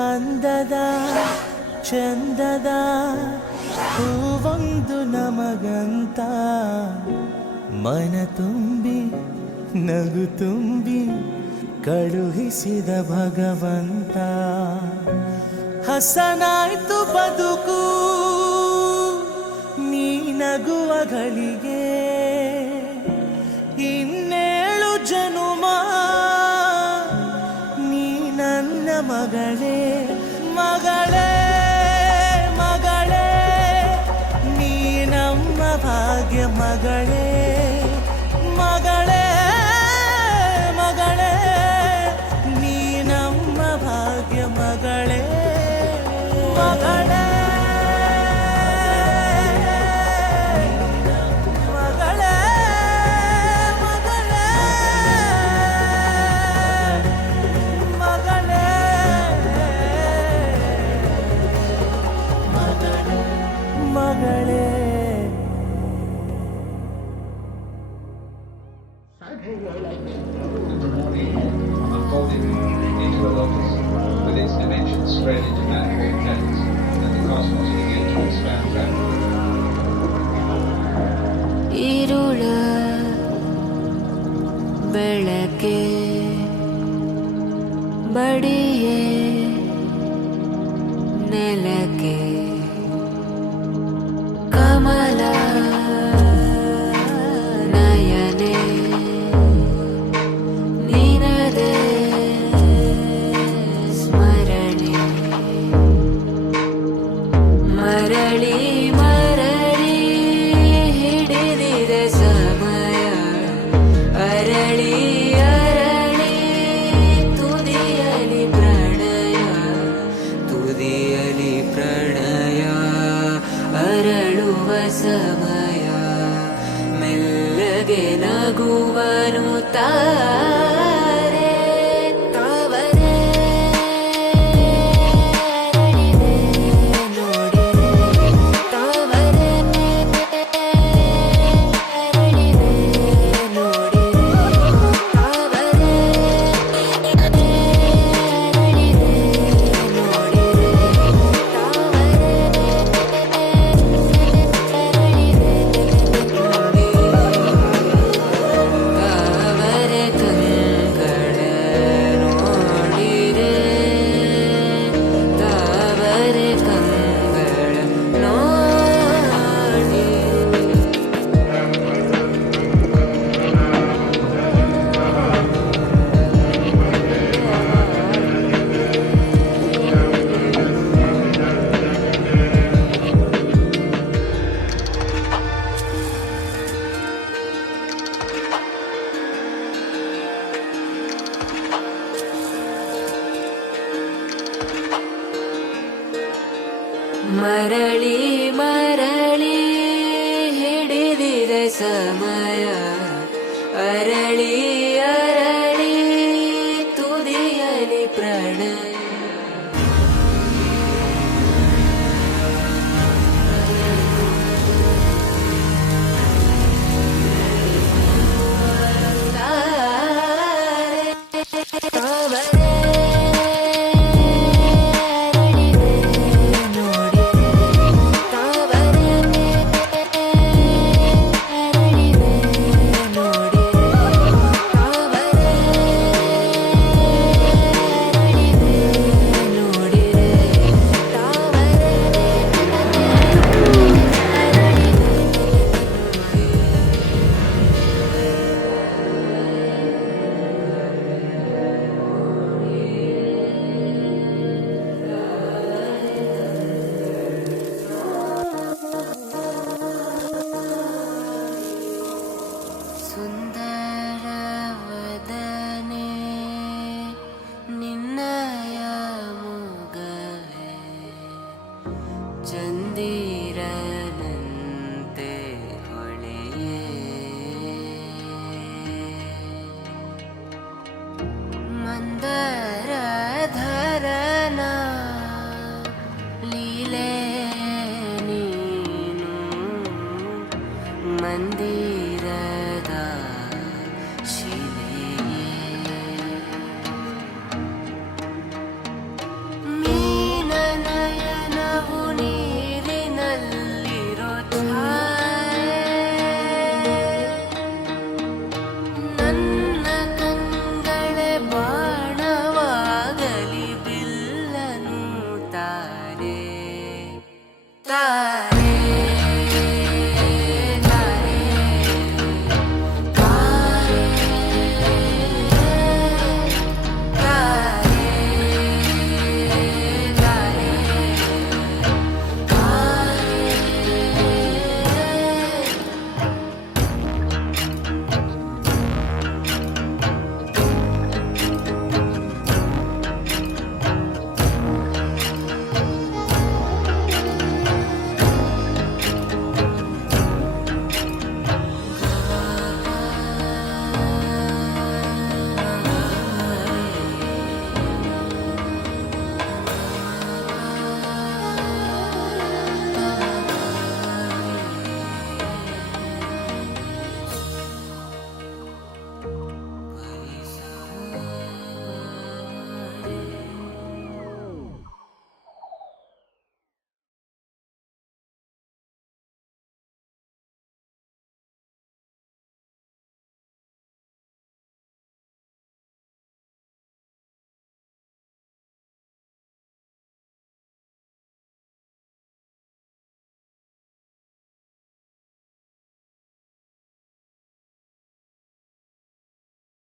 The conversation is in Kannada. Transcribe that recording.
ಅಂದದ ಚಂದದ ಹೂವೊಂದು ನಮಗಂತ ಮನ ತುಂಬಿ ನಗು ತುಂಬಿ ಕಳುಹಿಸಿದ ಭಗವಂತ ಹಸನಾಯ್ತು ಬದುಕು ನೀ ನಗುವ ಗಳಿಗೆ ಇನ್ನೇಳು ಜನುಮ ನೀ ನನ್ನ ಮಗಳೇ ಮಗಳೇ ಮಗಳೇ ನೀ ನಮ್ಮ ಭಾಗ್ಯ ಮಗಳೇ ಮಗಳೇ ಮಗಳೇ ನೀ ನಮ್ಮ ಭಾಗ್ಯ ಮಗಳೇ ಮಗಳೇ Unfolded into a locus with its dimensions spread into manifold planets, and the cosmos began to expand rapidly. Irula ಬೆಳಕೆ ಬಡಿಯೇ ನೆಲಕ್ಕೆ ಕಮಲ ನಯನೆ ನಿನದೆ ಸ್ಮರಣೆ ಮರಳಿ ಮರಳಿ ಹಿಡಿದಿದ ಸಮಯ ಅರಳಿ ಅರಳಿ ತುದಿಯಲಿ ಪ್ರಣಯ ತುದಿಯಲಿ ಪ್ರಣಯ ಅರಳುವ ಸಮಯ ಮೆಲ್ಲಗೆ ನಗುವನು ತಾರೆ ತಾವರೆ ಅರಳಿದೆ ನೋಡಿರೆ ತಾವರೆ ಅರಳಿದೆ ನೋಡಿರೆ ತಾವರೆ ಅರಳಿದೆ ನೋಡಿರೆ ತಾವರೆ ಕಂಗಳ ನೋಡಿರೆ ತಾವರೆ ಕಂಗಳ ನೋಡಿರೆ ಮರಳಿ ಮರಳಿ ಹಿಡಿದಿದ ಸಮಯ ಅರಳಿ ಅರಳಿ ತುದಿಯಲಿ ಪ್ರಣಯ